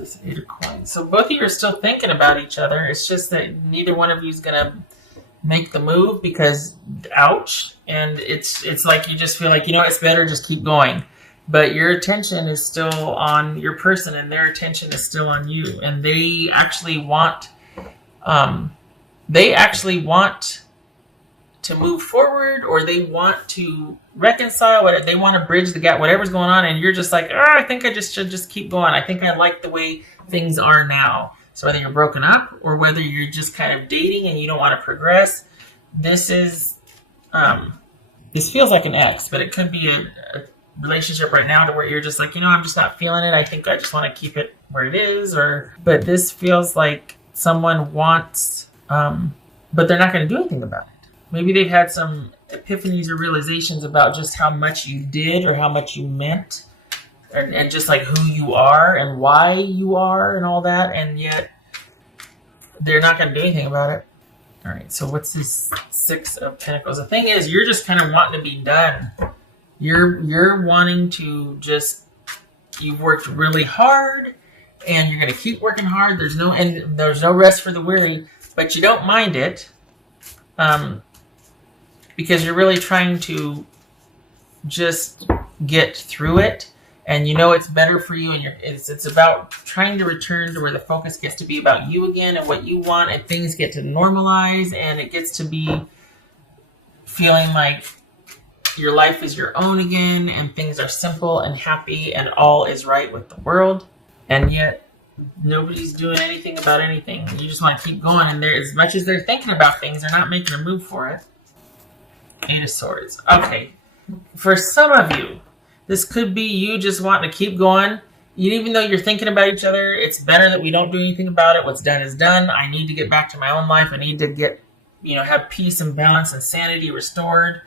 This 8 of coins. So both of you are still thinking about each other. It's just that neither one of you is going to make the move because, ouch. And it's like you just feel like, it's better just keep going. But your attention is still on your person and their attention is still on you. And they actually want to move forward, or they want to reconcile, they want to bridge the gap, whatever's going on, and you're just like, I think I just should just keep going. I think I like the way things are now. So whether you're broken up or whether you're just kind of dating and you don't want to progress, this feels like an ex, but it could be a relationship right now to where you're just like, I'm just not feeling it. I think I just want to keep it where it is, but this feels like someone wants, but they're not going to do anything about it. Maybe they've had some epiphanies or realizations about just how much you did or how much you meant, and just like who you are and why you are and all that, and yet they're not going to do anything about it. All right, so what's this 6 of Pentacles? The thing is, you're just kind of wanting to be done. You're wanting to just, you've worked really hard, and you're going to keep working hard. There's no rest for the weary, but you don't mind it. Because you're really trying to just get through it, and it's better for you, and it's about trying to return to where the focus gets to be about you again and what you want, and things get to normalize, and it gets to be feeling like your life is your own again, and things are simple and happy, and all is right with the world, and yet nobody's doing anything about anything. You just want to keep going, and as much as they're thinking about things, they're not making a move for it. 8 of Swords. Okay. For some of you, this could be you just wanting to keep going. Even though you're thinking about each other, it's better that we don't do anything about it. What's done is done. I need to get back to my own life. I need to get, have peace and balance and sanity restored.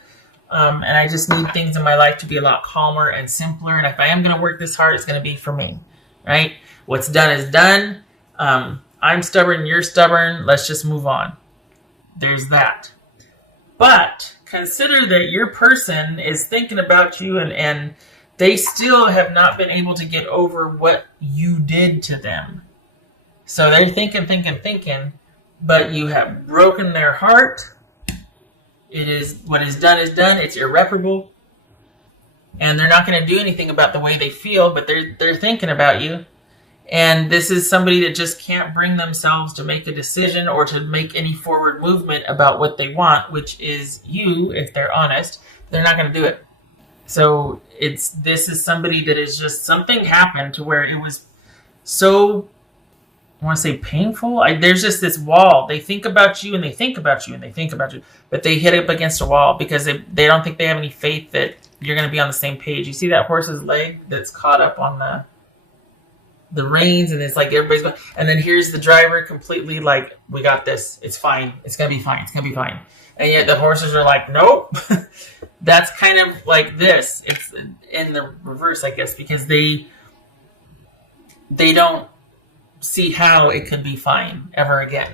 And I just need things in my life to be a lot calmer and simpler. And if I am going to work this hard, it's going to be for me. Right? What's done is done. I'm stubborn. You're stubborn. Let's just move on. There's that. But consider that your person is thinking about you, and they still have not been able to get over what you did to them. So they're thinking, but you have broken their heart. It is, what is done is done. It's irreparable. And they're not going to do anything about the way they feel, but they're thinking about you. And this is somebody that just can't bring themselves to make a decision or to make any forward movement about what they want, which is you, if they're honest. They're not going to do it. So this is somebody that is just, something happened to where it was so, I want to say painful. There's just this wall. They think about you and they think about you and they think about you, but they hit up against a wall because they don't think they have any faith that you're going to be on the same page. You see that horse's leg that's caught up on the reins, and it's like everybody's going, and then here's the driver completely like, we got this, it's fine, it's gonna be fine, it's gonna be fine, and yet the horses are like, nope. That's kind of like this. It's in the reverse, I guess, because they don't see how it could be fine ever again,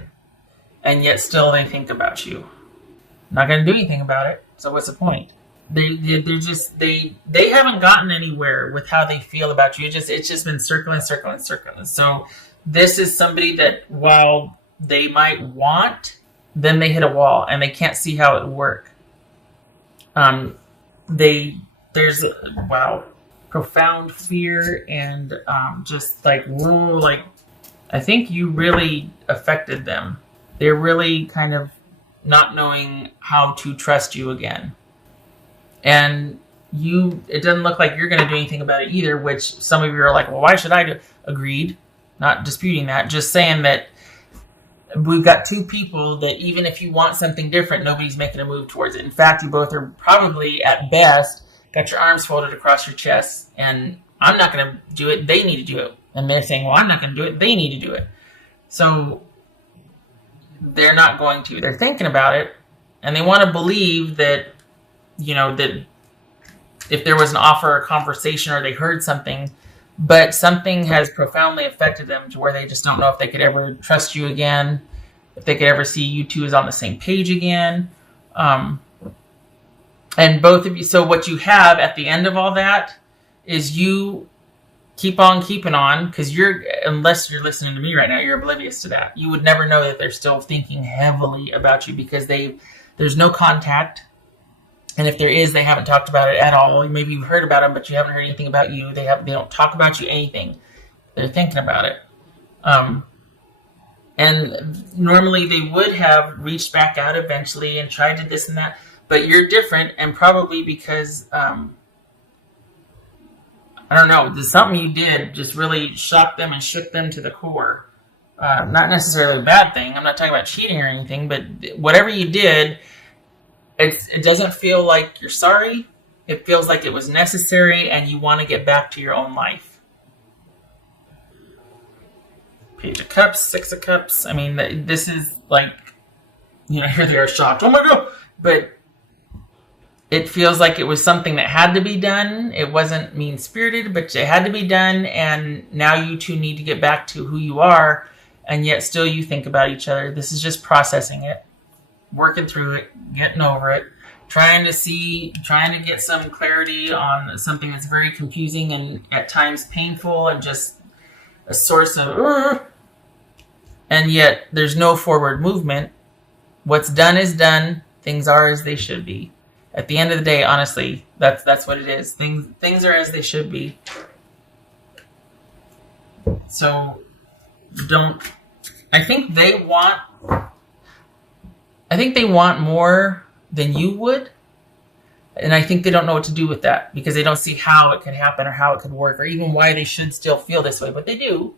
and yet still they think about you. Not gonna do anything about it, so what's the point? They haven't gotten anywhere with how they feel about you. It's just been circling. So this is somebody that, while they might want, then they hit a wall and they can't see how it would work. There's profound fear and just like, whoa, like, I think you really affected them. They're really kind of not knowing how to trust you again. And it doesn't look like you're going to do anything about it either, which some of you are like, well, why should I do? Agreed. Not disputing that. Just saying that we've got two people that even if you want something different, nobody's making a move towards it. In fact, you both are probably, at best, got your arms folded across your chest, and I'm not going to do it. They need to do it. And they're saying, well, I'm not going to do it. They need to do it. So they're not going to. They're thinking about it, and they want to believe that, that if there was an offer or conversation or they heard something, but something has profoundly affected them to where they just don't know if they could ever trust you again, if they could ever see you two as on the same page again. And both of you, so what you have at the end of all that is you keep on keeping on, because unless you're listening to me right now, you're oblivious to that. You would never know that they're still thinking heavily about you, because there's no contact. And if there is, they haven't talked about it at all. Maybe you've heard about them, but you haven't heard anything about you. They don't talk about you anything. They're thinking about it. And normally they would have reached back out eventually and tried to this and that. But you're different, and probably because, I don't know, something you did just really shocked them and shook them to the core. Not necessarily a bad thing. I'm not talking about cheating or anything, but whatever you did, it doesn't feel like you're sorry. It feels like it was necessary, and you want to get back to your own life. Page of Cups, Six of Cups. I mean, this is like, here they are shocked. Oh my God! But it feels like it was something that had to be done. It wasn't mean-spirited, but it had to be done, and now you two need to get back to who you are, and yet still you think about each other. This is just processing it, working through it, getting over it, trying to get some clarity on something that's very confusing and at times painful and just a source of, and yet there's no forward movement. What's done is done. Things are as they should be. At the end of the day, honestly, that's what it is. Things are as they should be. So I think they want more than you would. And I think they don't know what to do with that, because they don't see how it could happen or how it could work or even why they should still feel this way. But they do.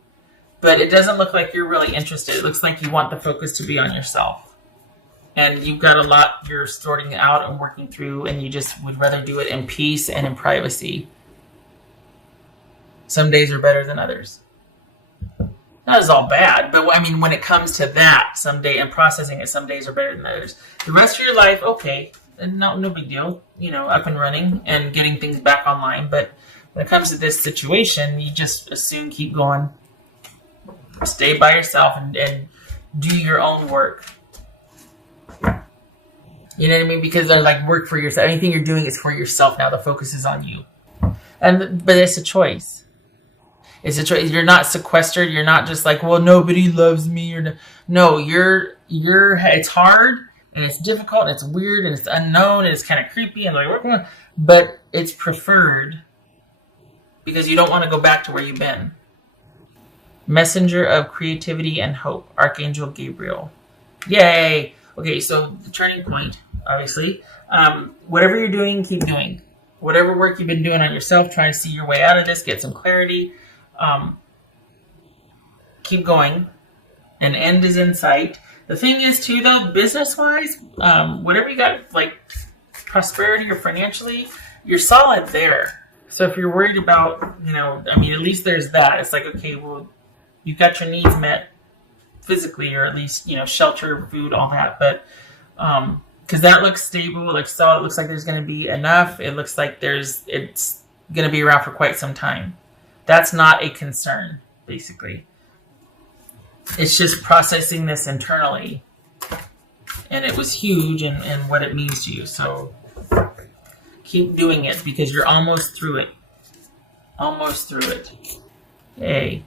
But it doesn't look like you're really interested. It looks like you want the focus to be on yourself. And you've got a lot you're sorting out and working through, and you just would rather do it in peace and in privacy. Some days are better than others. Not as all bad, but I mean, when it comes to that, someday, and processing it, some days are better than others. The rest of your life, okay, no big deal, up and running and getting things back online. But when it comes to this situation, you just assume keep going. Stay by yourself and do your own work. You know what I mean? Because they're like, work for yourself. Anything you're doing is for yourself now. The focus is on you. But it's a choice. It's a choice. You're not sequestered. You're not just like, well, nobody loves me. No, it's hard and it's difficult and it's weird and it's unknown and it's kind of creepy and like, but it's preferred because you don't want to go back to where you've been. Messenger of creativity and hope, Archangel Gabriel. Yay! Okay, so the turning point, obviously. Whatever you're doing, keep doing. Whatever work you've been doing on yourself, trying to see your way out of this, get some clarity. Keep going. An end is in sight. The thing is, too, though, business-wise, whatever you got, like prosperity or financially, you're solid there. So if you're worried about, at least there's that. It's like, okay, well, you've got your needs met physically, or at least, shelter, food, all that. But because that looks stable, it looks solid, it looks like there's going to be enough. It looks like it's going to be around for quite some time. That's not a concern, basically. It's just processing this internally. And it was huge in what it means to you. So keep doing it because you're almost through it. Almost through it. Hey.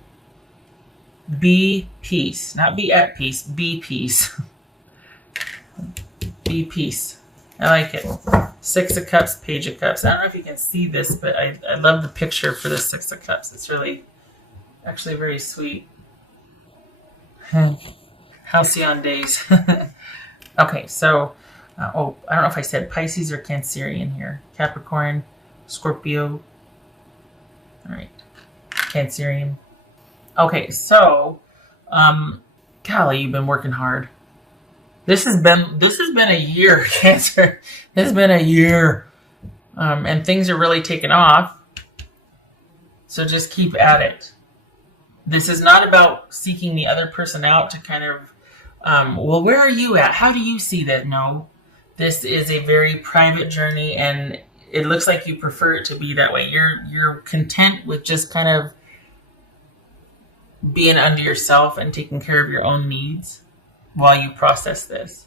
Be peace. Not be at peace. Be peace. Be peace. I like it. Six of Cups, Page of Cups. I don't know if you can see this, but I love the picture for the Six of Cups. It's really, actually very sweet. Halcyon days. Okay, so, I don't know if I said Pisces or Cancerian here. Capricorn, Scorpio. All right, Cancerian. Okay, so, golly, you've been working hard. This has been a year, Cancer. This has been a year, and things are really taking off. So just keep at it. This is not about seeking the other person out to kind of, well, where are you at? How do you see that? No, this is a very private journey, and it looks like you prefer it to be that way. You're content with just kind of being under yourself and taking care of your own needs while you process this.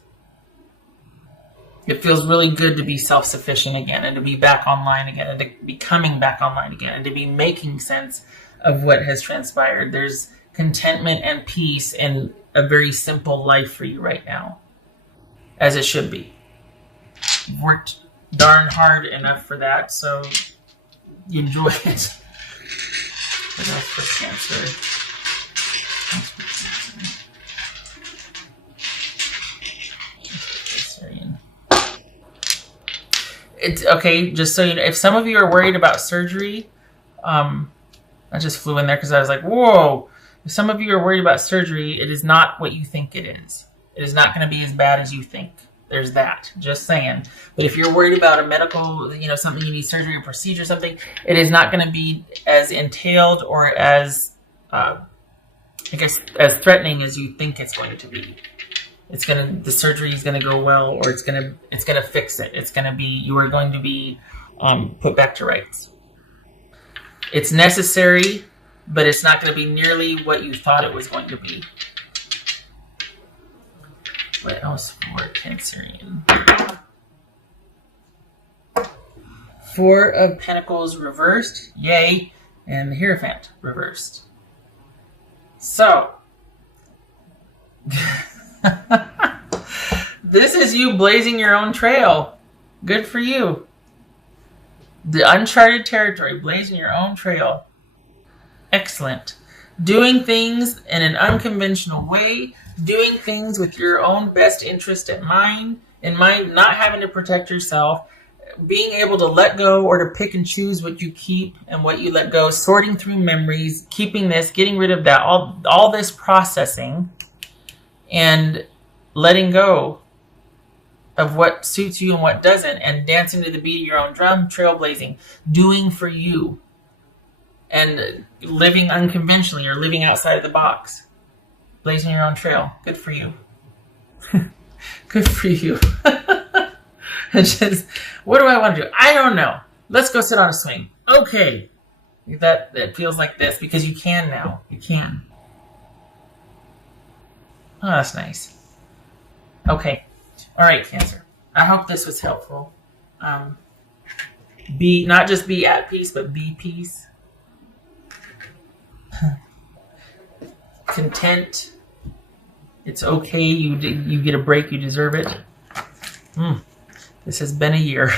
It feels really good to be self-sufficient again and to be back online again and to be coming back online again and to be making sense of what has transpired. There's contentment and peace and a very simple life for you right now, as it should be. You've worked darn hard enough for that, so you enjoy it. What else for Cancer? It's okay, just so you know, if some of you are worried about surgery, I just flew in there because I was like, whoa. If some of you are worried about surgery, it is not what you think it is. It is not going to be as bad as you think. There's that. Just saying. But if you're worried about a medical, something you need surgery or procedure or something, it is not going to be as entailed or as, as threatening as you think it's going to be. The surgery is gonna go well, or it's gonna fix it. You are going to be put back to rights. It's necessary, but it's not going to be nearly what you thought it was going to be. What else for Cancerian? Four of Pentacles reversed, yay, and the Hierophant reversed. So. This is you blazing your own trail. Good for you. The uncharted territory, blazing your own trail. Excellent. Doing things in an unconventional way, doing things with your own best interest in mind, not having to protect yourself, being able to let go or to pick and choose what you keep and what you let go, sorting through memories, keeping this, getting rid of that, all this processing, and letting go of what suits you and what doesn't, and dancing to the beat of your own drum, trailblazing, doing for you, and living unconventionally or living outside of the box, blazing your own trail. Good for you. Good for you. What do I want to do? I don't know. Let's go sit on a swing. Okay. That feels like this because you can now. You can. Oh, that's nice. Okay. All right, Cancer. I hope this was helpful. Not just be at peace, but be peace. Content. It's okay. You get a break. You deserve it. This has been a year.